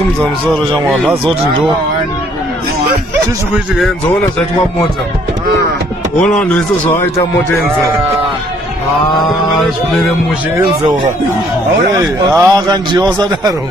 simudza musoro shamwari azoti ndo chisi kuitika enzoona zvati mamota ona vanhu vese zvavaita mota enzeo zvipere mushe enzeo akanjiwa usadaro